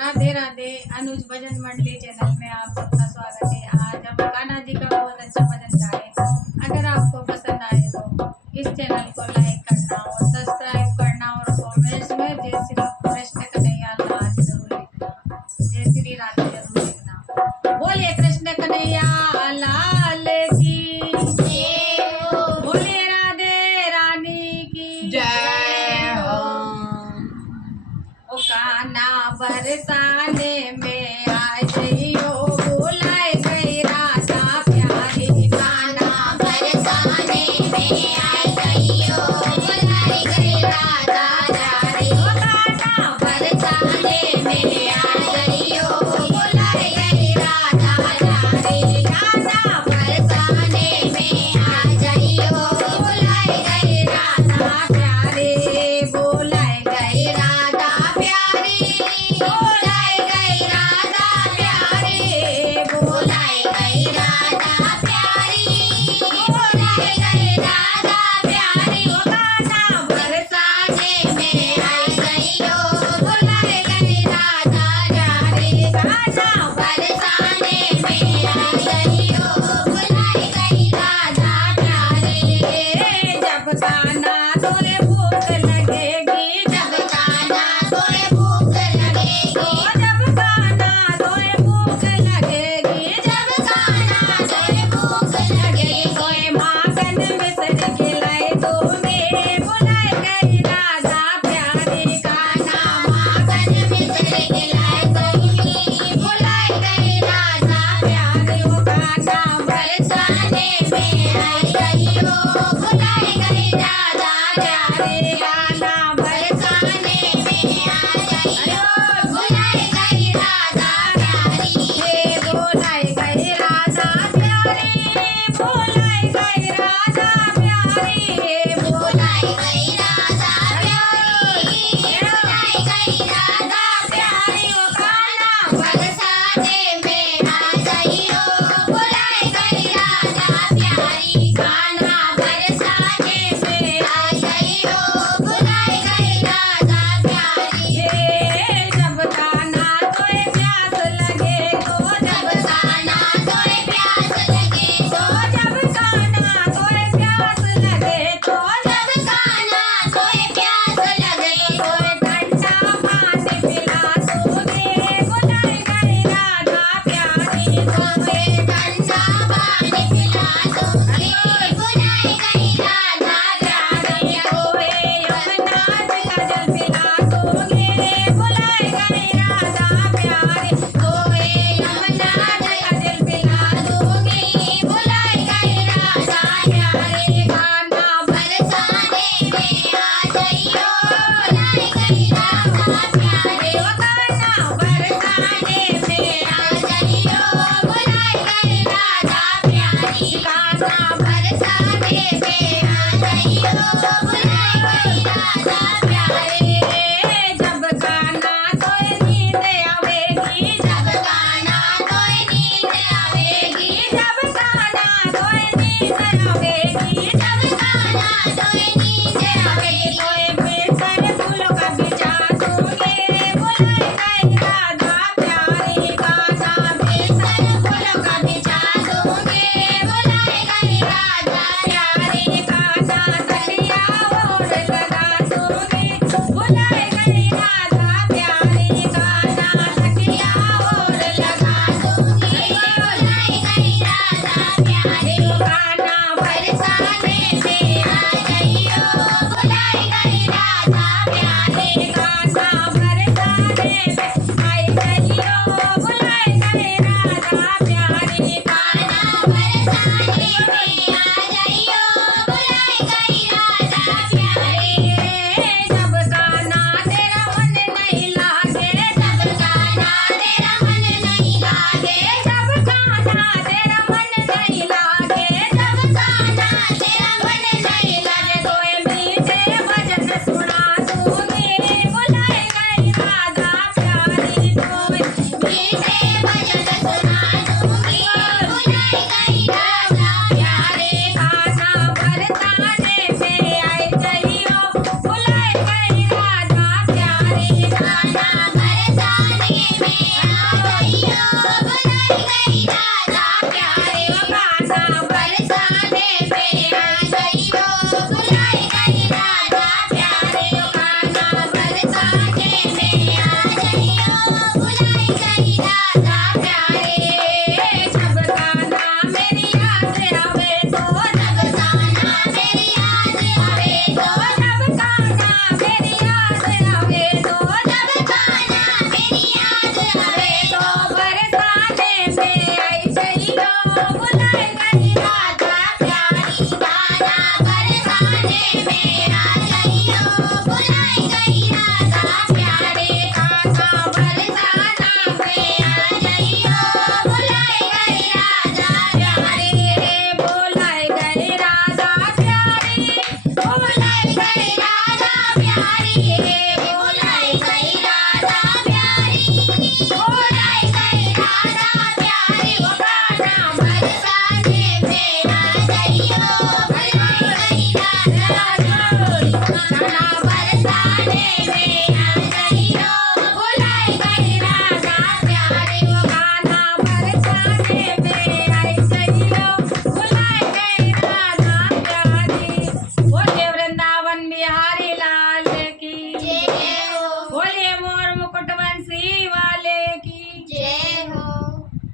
राधे राधे। अनुज भजन मंडली चैनल में आप सबका स्वागत है। आज हम कान्हा जी का बहुत अच्छा भजन गाए। अगर आपको पसंद आए तो इस चैनल को लाइक करना और सब्सक्राइब करना और कमेंट्स में जय श्री कृष्ण कन्हैया लाल जरूर लिखना। जय श्री राधे जरूर लिखना। बोलिए कृष्ण कन्हैया लाल की जय हो। बोलिए राधे रानी की जय हो। ओ कान्हा बरसाने में आ जइयो, बुलाए गई राधा प्यारी। कान्हा बरसाने में आ जइयो, बुलाए गई राधा प्यारी। ओ कान्हा बरसाने में आ जइयो, बुलाए गई राधा प्यारी। कान्हा बरसाने में आ जइयो, बुलाए गई राधा प्यारी। बुलाए गई राधा प्यारी, बुलाए गई राधा प्यारी। बुलाए गई राधा प्यारी, बुलाए गई राधा प्यारी। ओ कान्हा बरसाने में आई गई हो, बुलाए गई राधा